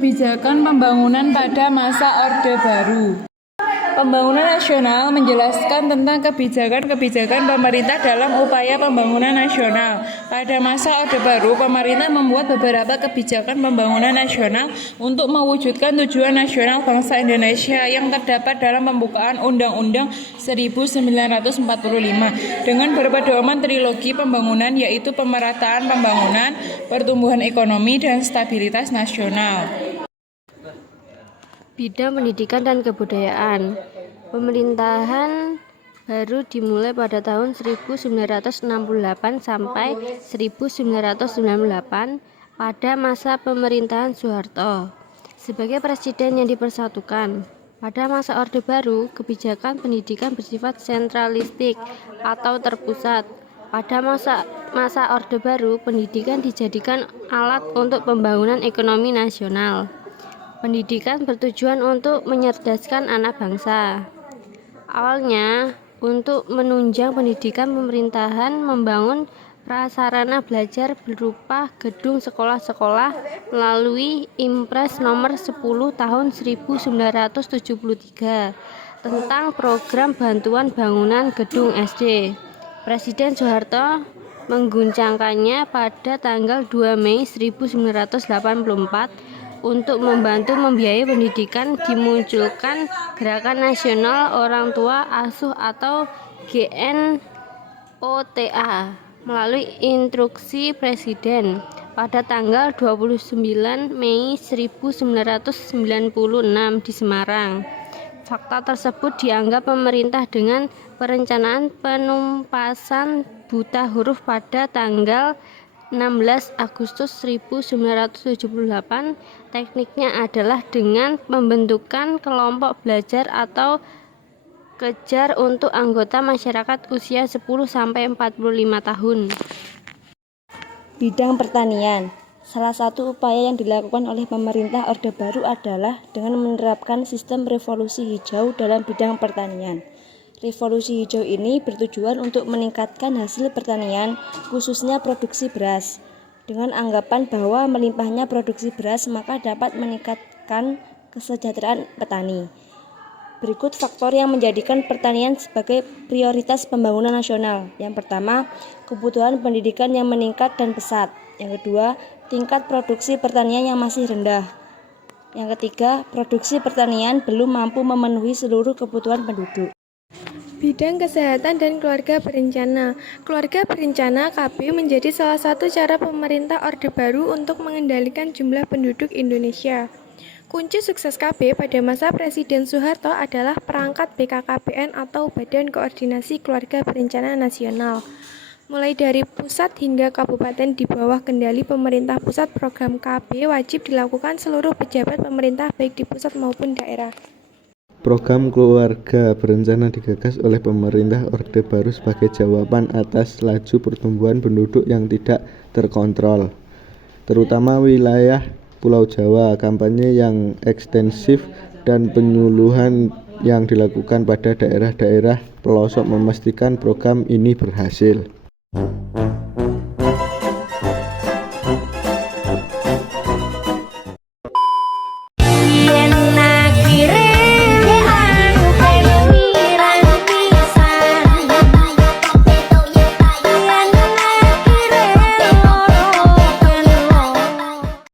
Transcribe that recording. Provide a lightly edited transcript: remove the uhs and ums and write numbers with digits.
Kebijakan pembangunan pada masa Orde Baru. Pembangunan nasional menjelaskan tentang kebijakan-kebijakan pemerintah dalam upaya pembangunan nasional. Pada masa Orde Baru, pemerintah membuat beberapa kebijakan pembangunan nasional untuk mewujudkan tujuan nasional bangsa Indonesia yang terdapat dalam pembukaan Undang-Undang 1945 dengan berpedoman trilogi pembangunan, yaitu pemerataan pembangunan, pertumbuhan ekonomi, dan stabilitas nasional. Bidang pendidikan dan kebudayaan. Pemerintahan baru dimulai pada tahun 1968 sampai 1998 pada masa pemerintahan Soeharto sebagai presiden yang dipersatukan. Pada masa Orde Baru, kebijakan pendidikan bersifat sentralistik atau terpusat. Pada masa Orde Baru, pendidikan dijadikan alat untuk pembangunan ekonomi nasional. Pendidikan bertujuan untuk mencerdaskan anak bangsa. Awalnya, untuk menunjang pendidikan, pemerintahan membangun prasarana belajar berupa gedung sekolah-sekolah melalui Impres nomor 10 tahun 1973 tentang program bantuan bangunan gedung SD. Presiden Soeharto mengguncangkannya pada tanggal 2 Mei 1984 untuk membantu membiayai pendidikan. Dimunculkan Gerakan Nasional Orang Tua Asuh atau GNOTA melalui instruksi Presiden pada tanggal 29 Mei 1996 di Semarang. Fakta tersebut dianggap pemerintah dengan perencanaan penumpasan buta huruf pada tanggal 16 Agustus 1978. Tekniknya adalah dengan pembentukan kelompok belajar atau kejar untuk anggota masyarakat usia 10-45 tahun. Bidang pertanian. Salah satu upaya yang dilakukan oleh pemerintah Orde Baru adalah dengan menerapkan sistem revolusi hijau dalam bidang pertanian. Revolusi hijau ini bertujuan untuk meningkatkan hasil pertanian, khususnya produksi beras. Dengan anggapan bahwa melimpahnya produksi beras maka dapat meningkatkan kesejahteraan petani. Berikut faktor yang menjadikan pertanian sebagai prioritas pembangunan nasional. Yang pertama, kebutuhan pendidikan yang meningkat dan pesat. Yang kedua, tingkat produksi pertanian yang masih rendah. Yang ketiga, produksi pertanian belum mampu memenuhi seluruh kebutuhan penduduk. Bidang kesehatan dan keluarga berencana. Keluarga berencana KB menjadi salah satu cara pemerintah Orde Baru untuk mengendalikan jumlah penduduk Indonesia. Kunci sukses KB pada masa Presiden Soeharto adalah perangkat BKKBN atau Badan Koordinasi Keluarga Berencana Nasional. Mulai dari pusat hingga kabupaten di bawah kendali pemerintah pusat, program KB wajib dilakukan seluruh pejabat pemerintah baik di pusat maupun daerah. Program keluarga berencana digagas oleh pemerintah Orde Baru sebagai jawaban atas laju pertumbuhan penduduk yang tidak terkontrol, terutama wilayah Pulau Jawa. Kampanye yang ekstensif dan penyuluhan yang dilakukan pada daerah-daerah pelosok memastikan program ini berhasil.